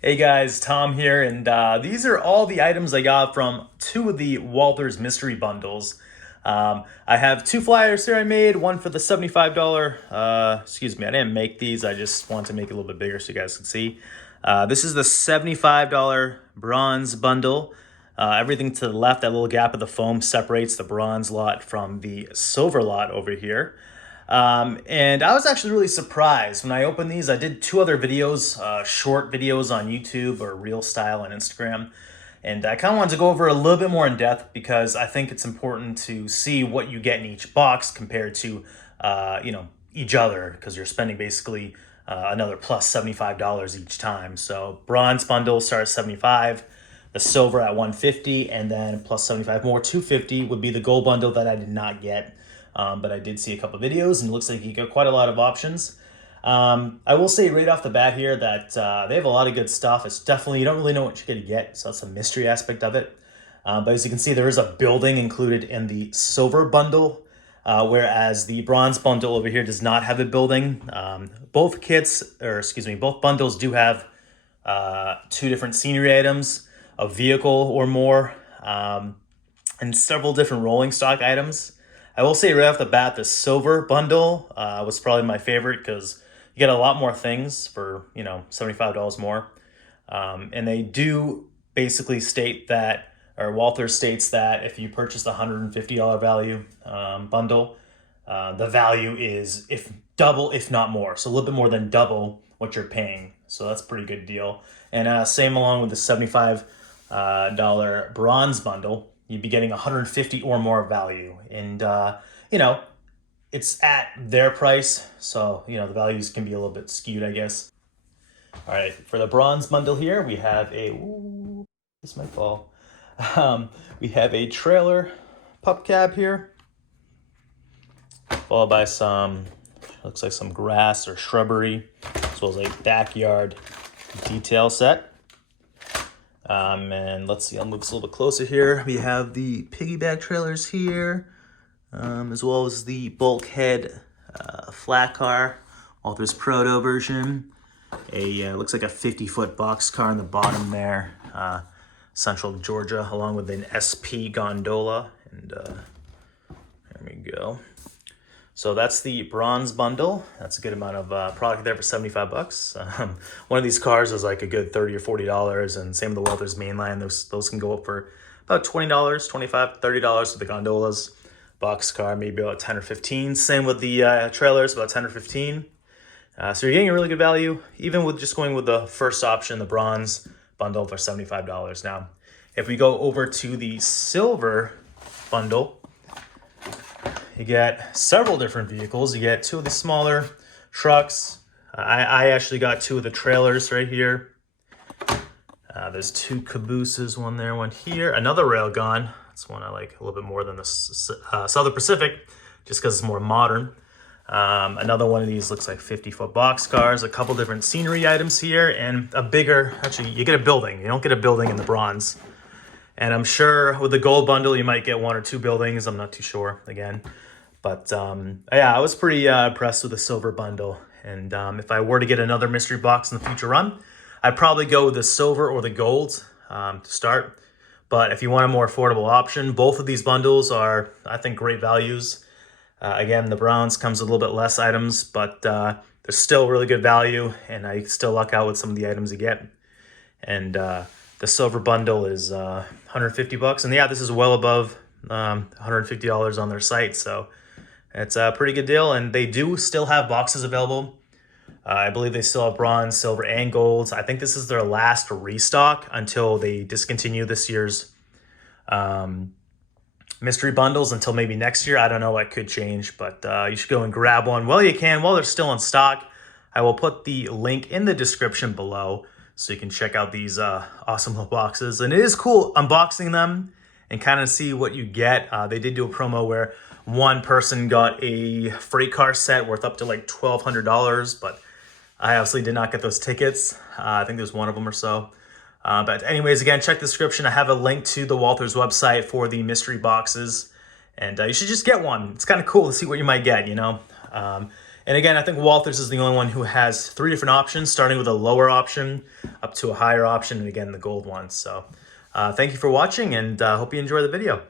Hey guys, Tom here, and these are all the items I got from two of the Walthers mystery bundles. I have two flyers here I made, one for the $75, excuse me, I didn't make these, I just wanted to make it a little bit bigger so you guys can see. This is the $75 bronze bundle. Everything to the left, that little gap of the foam separates the bronze lot from the silver lot over here. And I was actually really surprised when I opened these. I did two other videos, short videos on YouTube or Reel Style on Instagram. And I kind of wanted to go over a little bit more in depth because I think it's important to see what you get in each box compared to, each other, because you're spending basically another plus $75 each time. So bronze bundle starts at 75, the silver at 150, and then plus 75 more, 250 would be the gold bundle that I did not get. But I did see a couple videos, and it looks like you get quite a lot of options. I will say right off the bat here that they have a lot of good stuff. It's definitely, you don't really know what you're going to get, so that's a mystery aspect of it. But as you can see, there is a building included in the silver bundle, whereas the bronze bundle over here does not have a building. Both kits, or excuse me, both bundles do have two different scenery items, a vehicle or more, and several different rolling stock items. I will say right off the bat, the silver bundle was probably my favorite because you get a lot more things for, $75 more. And they do basically state that, or Walther states that if you purchase the $150 value bundle, the value is if double, if not more. So a little bit more than double what you're paying. So that's a pretty good deal. And same along with the $75 bronze bundle, you'd be getting 150 or more value. And, it's at their price. So, the values can be a little bit skewed, I guess. All right, for the bronze bundle here, we have this might fall. We have a trailer pup cab here, followed by looks like some grass or shrubbery, as well as a backyard detail set. And let's see, I'll move this a little bit closer here. We have the piggyback trailers here, as well as the bulkhead flat car, Walthers Proto version. Looks like a 50-foot box car in the bottom there, Central Georgia, along with an SP gondola. And there we go. So that's the bronze bundle. That's a good amount of product there for 75 bucks. One of these cars is like a good $30 or $40, and same with the Walthers mainline. Those can go up for about $20, $25, $30 for the gondolas. Box car maybe about 10 or 15. Same with the trailers, about 10 or 15. So you're getting a really good value, even with just going with the first option, the bronze bundle for $75. Now, if we go over to the silver bundle, you get several different vehicles. You get two of the smaller trucks. I actually got two of the trailers right here. There's two cabooses, one there, one here. Another railgun. That's one I like a little bit more than the Southern Pacific, just because it's more modern. Another one of these looks like 50-foot box cars. A couple different scenery items here, and a bigger, actually, you get a building. You don't get a building in the bronze. And I'm sure with the gold bundle, you might get one or two buildings. I'm not too sure, again. But yeah, I was pretty impressed with the silver bundle. And if I were to get another mystery box in the future run, I'd probably go with the silver or the gold to start. But if you want a more affordable option, both of these bundles are, I think, great values. Again, the bronze comes with a little bit less items, but they're still really good value, and I still luck out with some of the items you get. And the silver bundle is 150 bucks. And yeah, this is well above $150 on their site. So it's a pretty good deal. And they do still have boxes available. I believe they still have bronze, silver, and gold. I think this is their last restock until they discontinue this year's mystery bundles until maybe next year. I don't know, what could change, but you should go and grab one while you can, while they're still in stock. I will put the link in the description below so you can check out these awesome little boxes. And it is cool unboxing them and kind of see what you get. They did do a promo where one person got a freight car set worth up to like $1,200, but I obviously did not get those tickets. I think there's one of them or so. But anyways, again, check the description. I have a link to the Walthers website for the mystery boxes. And you should just get one. It's kind of cool to see what you might get, And And again, I think Walthers is the only one who has 3 different options, starting with a lower option up to a higher option, and again, the gold one. So thank you for watching, and hope you enjoy the video.